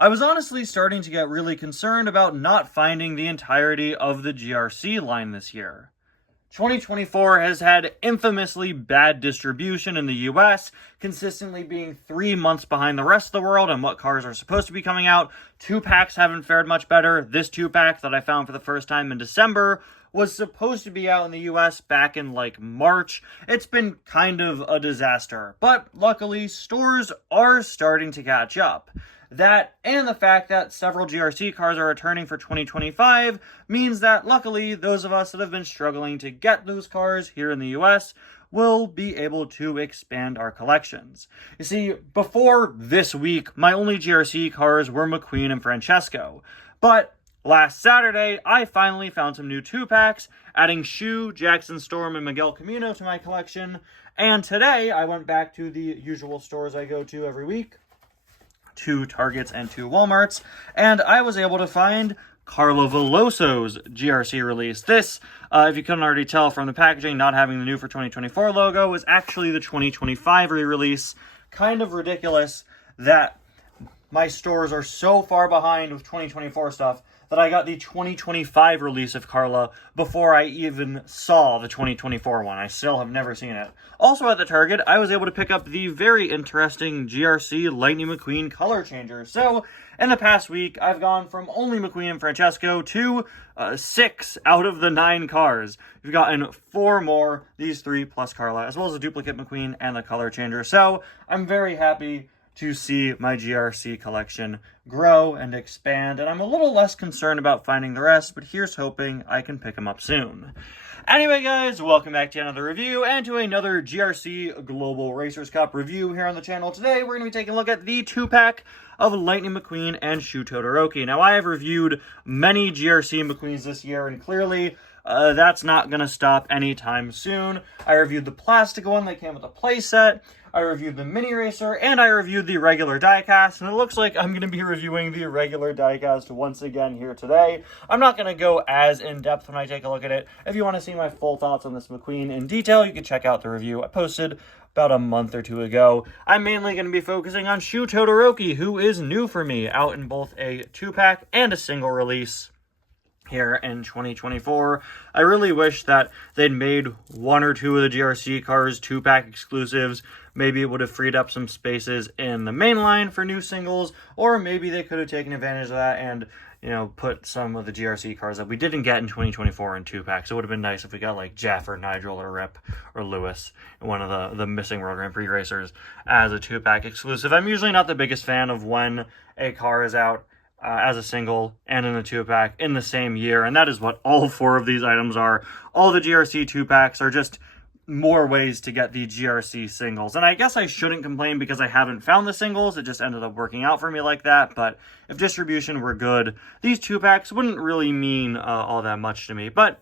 I was honestly starting to get really concerned about not finding the entirety of the GRC line this year. 2024 has had infamously bad distribution in the US, consistently being 3 months behind the rest of the world on what cars are supposed to be coming out. 2-packs haven't fared much better. This 2-pack that I found for the first time in December was supposed to be out in the US back in March. It's been kind of a disaster, but luckily stores are starting to catch up. That and the fact that several GRC cars are returning for 2025 means that luckily those of us that have been struggling to get those cars here in the US will be able to expand our collections. You see, before this week, my only GRC cars were McQueen and Francesco, but last Saturday, I finally found some new 2-packs, adding Shu, Jackson Storm, and Miguel Camino to my collection, and today I went back to the usual stores I go to every week, 2 Targets and 2 Walmarts, and I was able to find Carlo Veloso's GRC release. This, if you couldn't already tell from the packaging, not having the new for 2024 logo, is actually the 2025 re-release. Kind of ridiculous that my stores are so far behind with 2024 stuff that I got the 2025 release of Carla before I even saw the 2024 one. I still have never seen it. Also at the Target, I was able to pick up the very interesting GRC Lightning McQueen color changer. So, in the past week, I've gone from only McQueen and Francesco to 6 out of the 9 cars. We've gotten 4 more, these 3 plus Carla, as well as a duplicate McQueen and the color changer. So, I'm very happy to see my GRC collection grow and expand, and I'm a little less concerned about finding the rest, but here's hoping I can pick them up soon. Anyway, guys, welcome back to another review and to another GRC Global Racers Cup review here on the channel. Today, we're going to be taking a look at the 2-pack of Lightning McQueen and Shu Todorki. Now, I have reviewed many GRC McQueens this year, and clearly, that's not going to stop anytime soon. I reviewed the plastic one that came with the playset, I reviewed the mini racer, and I reviewed the regular diecast, and it looks like I'm going to be reviewing the regular diecast once again here today. I'm not going to go as in-depth when I take a look at it. If you want to see my full thoughts on this McQueen in detail, you can check out the review I posted about a month or 2 ago. I'm mainly going to be focusing on Shu Todorki, who is new for me, out in both a 2-pack and a single release here in 2024. I really wish that they'd made 1 or 2 of the GRC cars 2-pack exclusives. Maybe it would have freed up some spaces in the main line for new singles, or maybe they could have taken advantage of that and, you know, put some of the GRC cars that we didn't get in 2024 in 2-packs. It would have been nice if we got like Jeff or Nigel or Rip or Lewis, one of the missing World Grand Prix racers, as a 2-pack exclusive. I'm usually not the biggest fan of when a car is out as a single and in a 2-pack in the same year, and that is what all 4 of these items are. All the GRC 2-packs are just more ways to get the GRC singles, and I guess I shouldn't complain because I haven't found the singles. It just ended up working out for me like that, but if distribution were good, these 2-packs wouldn't really mean all that much to me, but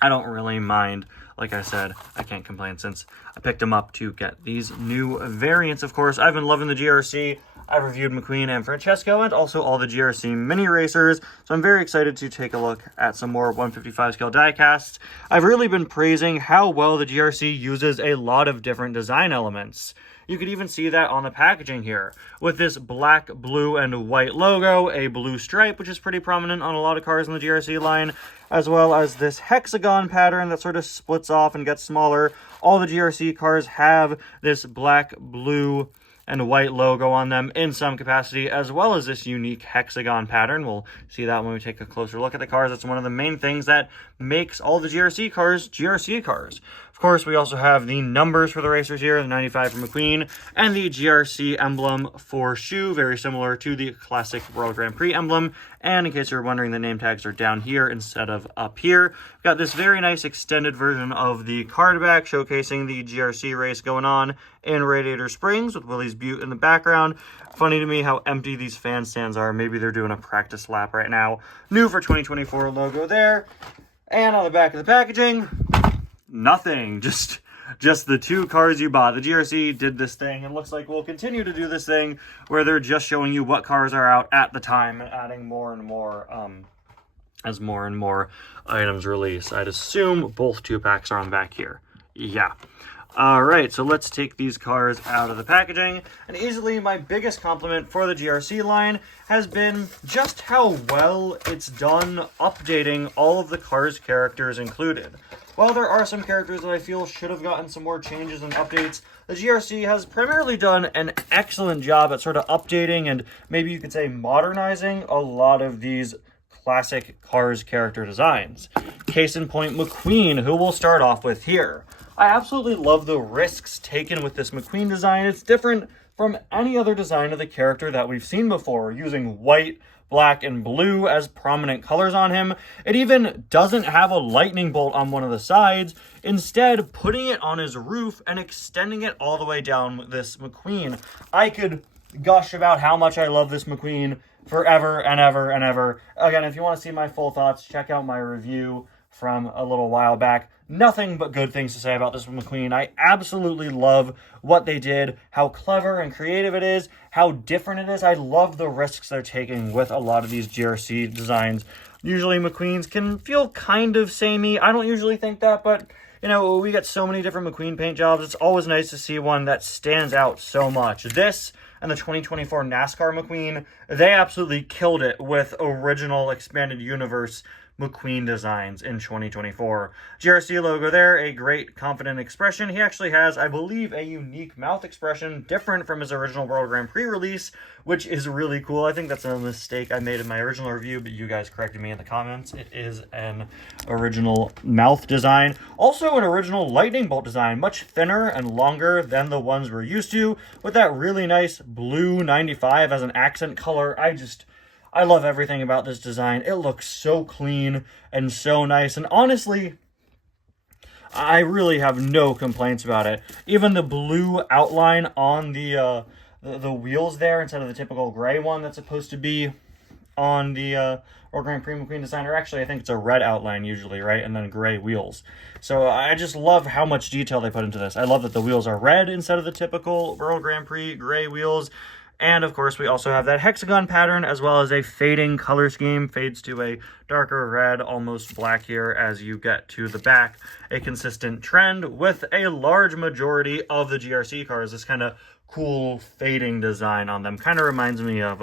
I don't really mind. Like I said, I can't complain since I picked them up to get these new variants. Of course, I've been loving the GRC. I've reviewed McQueen and Francesco and also all the GRC mini racers, so I'm very excited to take a look at some more 155 scale diecasts. I've really been praising how well the GRC uses a lot of different design elements. You could even see that on the packaging here, with this black, blue, and white logo, a blue stripe, which is pretty prominent on a lot of cars in the GRC line, as well as this hexagon pattern that sort of splits off and gets smaller. All the GRC cars have this black, blue, and white logo on them in some capacity, as well as this unique hexagon pattern. We'll see that when we take a closer look at the cars. It's one of the main things that makes all the GRC cars GRC cars. Of course, we also have the numbers for the racers here, the 95 for McQueen, and the GRC emblem for Shu, very similar to the classic World Grand Prix emblem. And in case you're wondering, the name tags are down here instead of up here. We've got this very nice extended version of the card back showcasing the GRC race going on in Radiator Springs with Willie's Butte in the background. Funny to me how empty these fan stands are. Maybe they're doing a practice lap right now. New for 2024 logo there. And on the back of the packaging, nothing. Just the 2 cars you bought. The GRC did this thing and looks like we'll continue to do this thing where they're just showing you what cars are out at the time and adding more and more as more and more items release. I'd assume both 2-packs are on the back here. Yeah. Alright, so let's take these cars out of the packaging, and easily my biggest compliment for the GRC line has been just how well it's done updating all of the Cars characters included. While there are some characters that I feel should have gotten some more changes and updates, the GRC has primarily done an excellent job at sort of updating and maybe you could say modernizing a lot of these classic Cars character designs. Case in point, McQueen, who we'll start off with here. I absolutely love the risks taken with this McQueen design. It's different from any other design of the character that we've seen before, using white, black, and blue as prominent colors on him. It even doesn't have a lightning bolt on one of the sides, instead putting it on his roof and extending it all the way down this McQueen. I could gush about how much I love this McQueen forever and ever and ever. Again, if you want to see my full thoughts, check out my review from a little while back. Nothing but good things to say about this McQueen. I absolutely love what they did, how clever and creative it is, how different it is. I love the risks they're taking with a lot of these GRC designs. Usually McQueens can feel kind of samey. I don't usually think that, but you know, we get so many different McQueen paint jobs. It's always nice to see one that stands out so much. This and the 2024 NASCAR McQueen, they absolutely killed it with original expanded universe McQueen designs in 2024. GRC logo there, a great confident expression. He actually has, I believe, a unique mouth expression different from his original World Grand Prix release, which is really cool. I think that's a mistake I made in my original review, but you guys corrected me in the comments. It is an original mouth design. Also an original lightning bolt design, much thinner and longer than the ones we're used to, with that really nice blue 95 as an accent color. I love everything about this design. It looks so clean and so nice. And honestly, I really have no complaints about it. Even the blue outline on the wheels there instead of the typical gray one that's supposed to be on the World Grand Prix McQueen design. Or actually, I think it's a red outline usually, right? And then gray wheels. So I just love how much detail they put into this. I love that the wheels are red instead of the typical World Grand Prix gray wheels. And of course, we also have that hexagon pattern as well as a fading color scheme. Fades to a darker red, almost black here as you get to the back. A consistent trend with a large majority of the GRC cars. This kind of cool fading design on them. Kind of reminds me of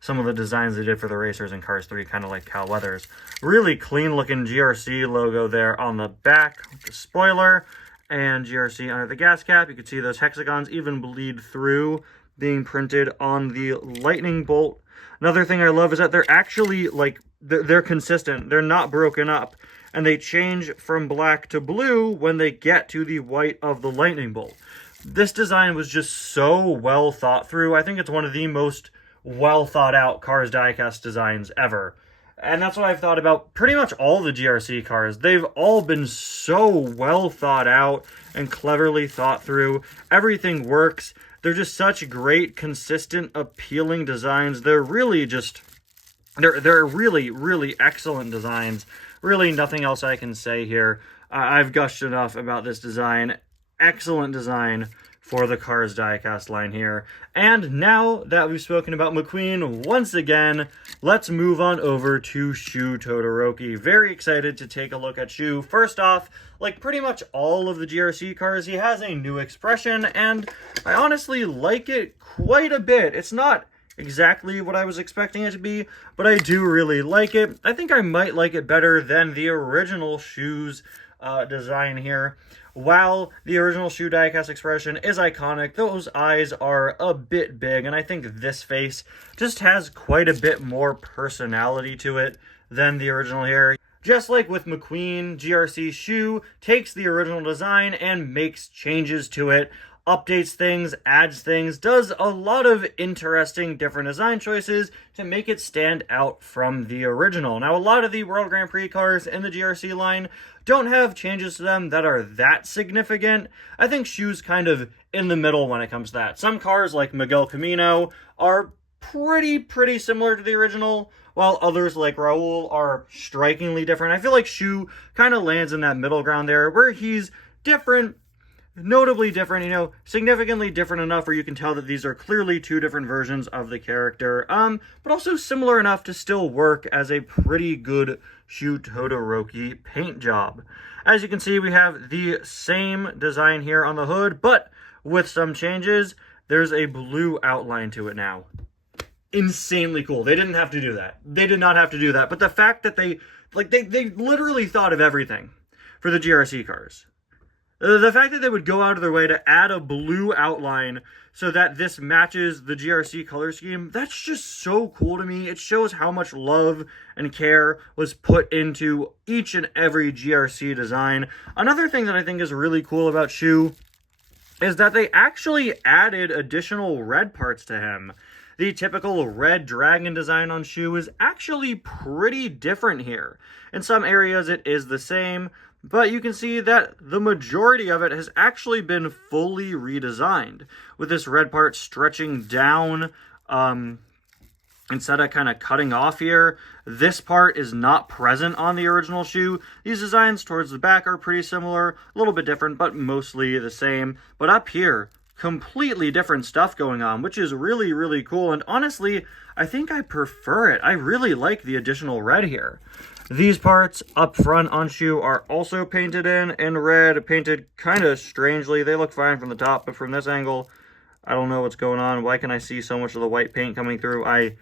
some of the designs they did for the racers in Cars 3, kind of like Cal Weathers. Really clean looking GRC logo there on the back with the spoiler and GRC under the gas cap. You can see those hexagons even bleed through, being printed on the lightning bolt. Another thing I love is that they're actually they're consistent. They're not broken up, and they change from black to blue when they get to the white of the lightning bolt. This design was just so well thought through. I think it's one of the most well thought out Cars diecast designs ever. And that's what I've thought about pretty much all the GRC cars. They've all been so well thought out and cleverly thought through. Everything works. They're just such great, consistent, appealing designs. They're really just, they're really, really excellent designs. Really nothing else I can say here. I've gushed enough about this design. Excellent design for the Cars diecast line here. And now that we've spoken about McQueen once again, let's move on over to Shu Todorki. Very excited to take a look at Shu. First off, like pretty much all of the GRC cars, he has a new expression, and I honestly like it quite a bit. It's not exactly what I was expecting it to be, but I do really like it. I think I might like it better than the original Shu's design here. While the original Shu diecast expression is iconic, those eyes are a bit big, and I think this face just has quite a bit more personality to it than the original here. Just like with McQueen, GRC Shu takes the original design and makes changes to it, updates things, adds things, does a lot of interesting different design choices to make it stand out from the original. Now, a lot of the World Grand Prix cars in the GRC line don't have changes to them that are that significant. I think Shu's kind of in the middle when it comes to that. Some cars like Miguel Camino are pretty similar to the original, while others like Raul are strikingly different. I feel like Shu kind of lands in that middle ground there where he's different, notably different, you know, significantly different enough where you can tell that these are clearly two different versions of the character, but also similar enough to still work as a pretty good Shu Todorki paint job. As you can see, we have the same design here on the hood, but with some changes. There's a blue outline to it now. Insanely cool. They didn't have to do that. They did not have to do that. But the fact that they literally thought of everything for the GRC cars. The fact that they would go out of their way to add a blue outline so that this matches the GRC color scheme, that's just so cool to me. It shows how much love and care was put into each and every GRC design. Another thing that I think is really cool about Shu is that they actually added additional red parts to him. The typical red dragon design on Shu is actually pretty different here. In some areas it is the same, but you can see that the majority of it has actually been fully redesigned, with this red part stretching down instead of kind of cutting off here. This part is not present on the original Shu. These designs towards the back are pretty similar, a little bit different, but mostly the same. But up here, completely different stuff going on, which is really, really cool. And honestly, I think I prefer it. I really like the additional red here. These parts up front on Shu are also painted in red, painted kind of strangely. They look fine from the top, but from this angle, I don't know what's going on. Why can I see so much of the white paint coming through? I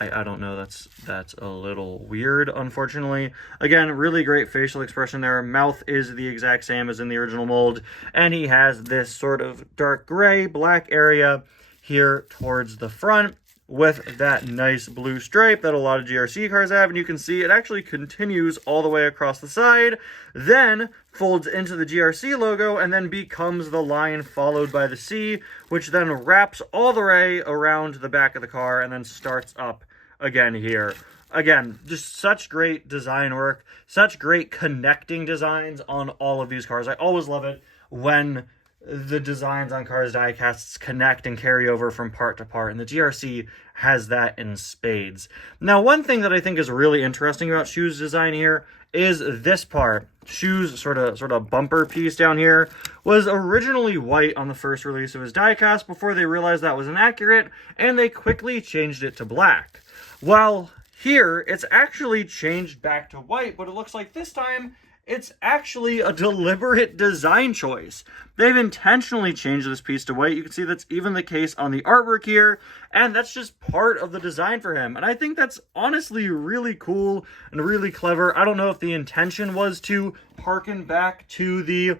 don't know. That's a little weird, unfortunately. Again, really great facial expression there. Mouth is the exact same as in the original mold, and he has this sort of dark gray, black area here towards the front, with that nice blue stripe that a lot of GRC cars have, and you can see it actually continues all the way across the side, then folds into the GRC logo, and then becomes the line followed by the C, which then wraps all the way around the back of the car and then starts up again here. Again, just such great design work, such great connecting designs on all of these cars. I always love it when the designs on cars diecasts connect and carry over from part to part, and the GRC has that in spades. Now, one thing that I think is really interesting about Shu's design here is this part. Shu's sort of bumper piece down here was originally white on the first release of his diecast before they realized that was inaccurate, and they quickly changed it to black. Well, here it's actually changed back to white, but it looks like this time it's actually a deliberate design choice. They've intentionally changed this piece to white. You can see that's even the case on the artwork here, and that's just part of the design for him. And I think that's honestly really cool and really clever. I don't know if the intention was to harken back to the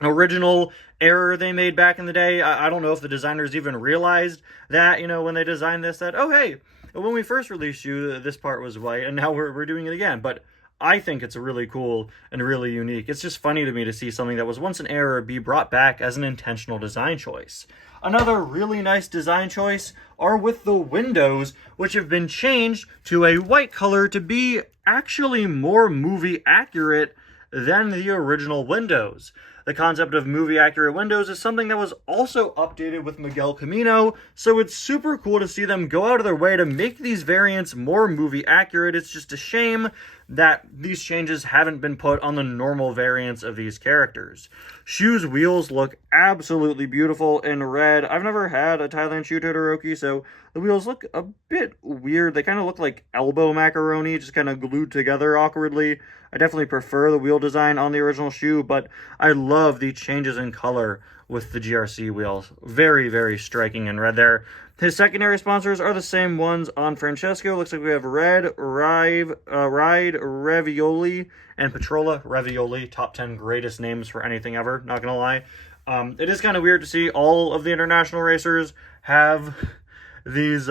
original error they made back in the day. I don't know if the designers even realized that, when they designed this, that, oh, hey, when we first released you, this part was white, and now we're doing it again. But I think it's really cool and really unique. It's just funny to me to see something that was once an error be brought back as an intentional design choice. Another really nice design choice are with the windows, which have been changed to a white color to be actually more movie accurate than the original windows. The concept of movie-accurate windows is something that was also updated with Miguel Camino, so it's super cool to see them go out of their way to make these variants more movie-accurate. It's just a shame that these changes haven't been put on the normal variants of these characters. Shu's wheels look absolutely beautiful in red. I've never had a Thailand Shu Todorki, so the wheels look a bit weird. They kind of look like elbow macaroni, just kind of glued together awkwardly. I definitely prefer the wheel design on the original Shu, but I love the changes in color with the GRC wheels. Very, very striking in red there. His secondary sponsors are the same ones on Francesco. Looks like we have Ride, Ravioli, and Petrola Ravioli. Top 10 greatest names for anything ever, not gonna lie. It is kind of weird to see all of the international racers have these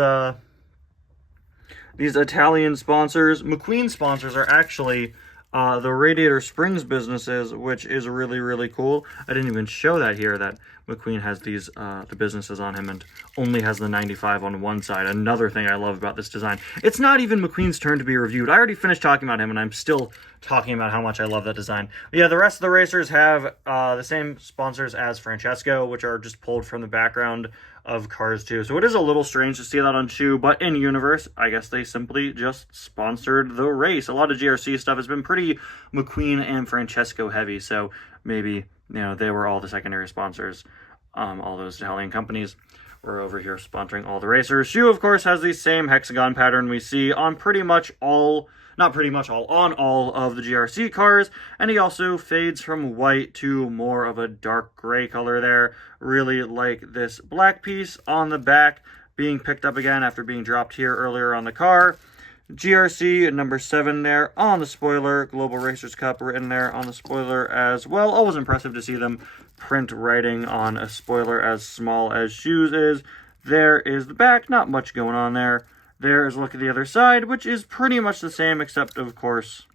Italian sponsors. McQueen sponsors are actually the Radiator Springs businesses, which is really, really cool. I didn't even show that here, that McQueen has these the businesses on him and only has the 95 on one side. Another thing I love about this design. It's not even McQueen's turn to be reviewed. I already finished talking about him, and I'm still talking about how much I love that design. But yeah, the rest of the racers have the same sponsors as Francesco, which are just pulled from the background of Cars 2. So it is a little strange to see that on Shu, but in universe, I guess they simply just sponsored the race. A lot of GRC stuff has been pretty McQueen and Francesco heavy, so maybe, they were all the secondary sponsors, all those Italian companies. We're over here sponsoring all the racers. Shoe, of course, has the same hexagon pattern we see on pretty much all, not pretty much all, on all of the GRC cars. And he also fades from white to more of a dark gray color there. Really like this black piece on the back being picked up again after being dropped here earlier on the car. GRC number 7 there on the spoiler. Global Racers Cup written there on the spoiler as well. Always impressive to see them print writing on a spoiler as small as Shoes is. There is the back. Not much going on there. There is a look at the other side, which is pretty much the same, except, of course,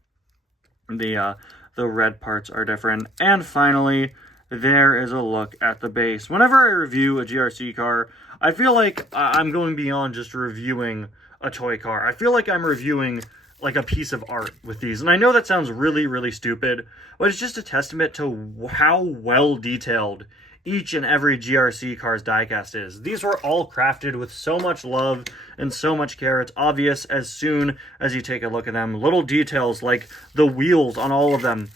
the red parts are different. And finally, there is a look at the base. Whenever I review a GRC car, I feel like I'm going beyond just reviewing a toy car. I feel like I'm reviewing like a piece of art with these. And I know that sounds really, really stupid, but it's just a testament to how well detailed each and every GRC car's diecast is. These were all crafted with so much love and so much care. It's obvious as soon as you take a look at them. Little details like the wheels on all of them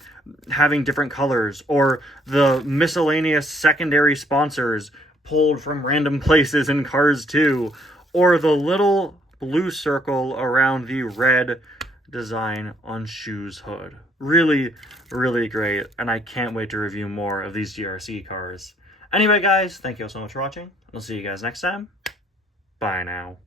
having different colors, or the miscellaneous secondary sponsors pulled from random places in Cars 2, or the little blue circle around the red design on Shoe's hood. Really, really great, and I can't wait to review more of these GRC cars. Anyway, guys, thank you all so much for watching. I'll see you guys next time. Bye now.